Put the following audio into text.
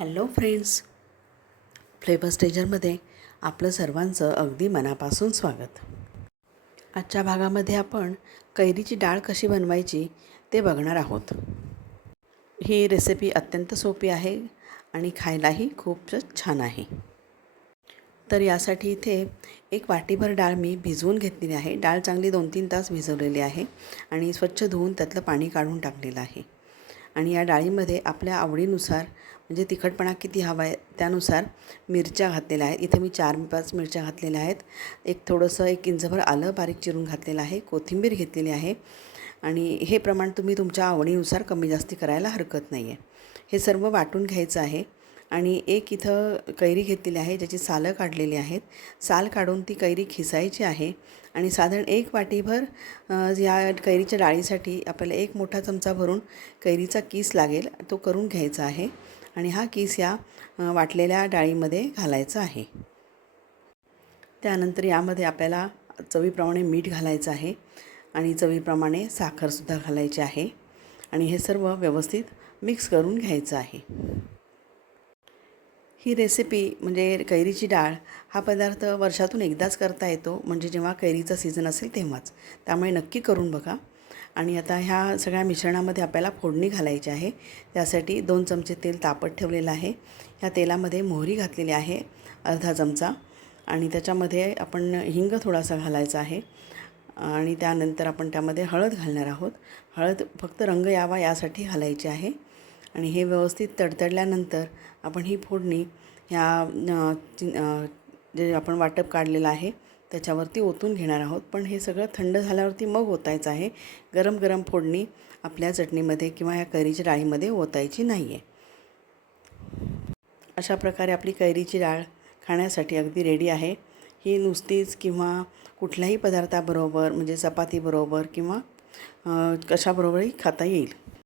Hello friends flavour स्टेजरमध्ये आपलं सर्वांचं अगदी मनापासून स्वागत. आजच्या भागामध्ये आपण कैरीची डाळ कशी बनवायची ते बघणार आहोत. ही रेसिपी अत्यंत सोपी आहे आणि खायलाही खूपच छान आहे. तर यासाठी इथे एक वाटीभर डाळ मी भिजवून घेतलेली आहे. डाळ चांगली दोन तीन तास भिजवलेली आहे आणि स्वच्छ धुवून त्यातलं पाणी काढून टाकलेलं आहे. आणि या डाळीमध्ये आपल्या आवडीनुसार म्हणजे तिखटपणा किती हवा आहे त्यानुसार मिरच्या घातलेल्या आहेत. इथे मी चार पाच मिरच्या घातलेल्या आहेत. एक थोडंसं एक इंचभर आलं बारीक चिरून घातलेलं आहे. कोथिंबीर घेतलेली आहे. आणि हे प्रमाण तुम्ही तुमच्या आवडीनुसार कमी जास्ती करायला हरकत नाही आहे हे सर्व वाटून घ्यायचं आहे. आणि एक इथं कैरी घेतलेली आहे ज्याची सालं काढलेली आहेत. साल काढून ती कैरी खिसायची आहे. आणि साधारण एक वाटीभर या कैरीच्या डाळीसाठी आपल्याला एक मोठा चमचा भरून कैरीचा किस लागेल तो करून घ्यायचा आहे. आणि हा किस या वाटलेल्या डाळीमध्ये घालायचा आहे. त्यानंतर यामध्ये आपल्याला चवीप्रमाणे मीठ घालायचं आहे आणि चवीप्रमाणे साखरसुद्धा घालायची आहे आणि हे सर्व व्यवस्थित मिक्स करून घ्यायचं आहे. ही रेसिपी म्हणजे कैरीची डाळ हा पदार्थ वर्षातून एकदाच करता येतो म्हणजे जेव्हा कैरीचा सीझन असेल तेव्हाच. त्यामुळे नक्की करून बघा. आणि आता ह्या सगळ्या मिश्रणामध्ये आपल्याला फोडणी घालायची आहे. त्यासाठी दोन चमचे तेल तापत ठेवलेलं आहे. ह्या तेलामध्ये मोहरी घातलेली आहे अर्धा चमचा. आणि त्याच्यामध्ये आपण हिंग थोडासा घालायचा आहे. आणि त्यानंतर आपण त्यामध्ये हळद घालणार आहोत. हळद फक्त रंग यावा यासाठी घालायची आहे. आणि हे व्यवस्थित तडतडल्यानंतर आपण ही फोडणी ह्या चि- जे आपण वाटप काढलेलं आहे त्याच्यावरती ओतून घेणार आहोत. पण हे सगळं थंड झाल्यावरती मग ओतायचं आहे. गरम गरम फोडणी आपल्या चटणीमध्ये किंवा या कैरीच्या डाळीमध्ये ओतायची नाही आहे अशा प्रकारे आपली कैरीची डाळ खाण्यासाठी अगदी रेडी आहे. ही नुसतीच किंवा कुठल्याही पदार्थाबरोबर म्हणजे चपातीबरोबर किंवा कशाबरोबरही खाता येईल.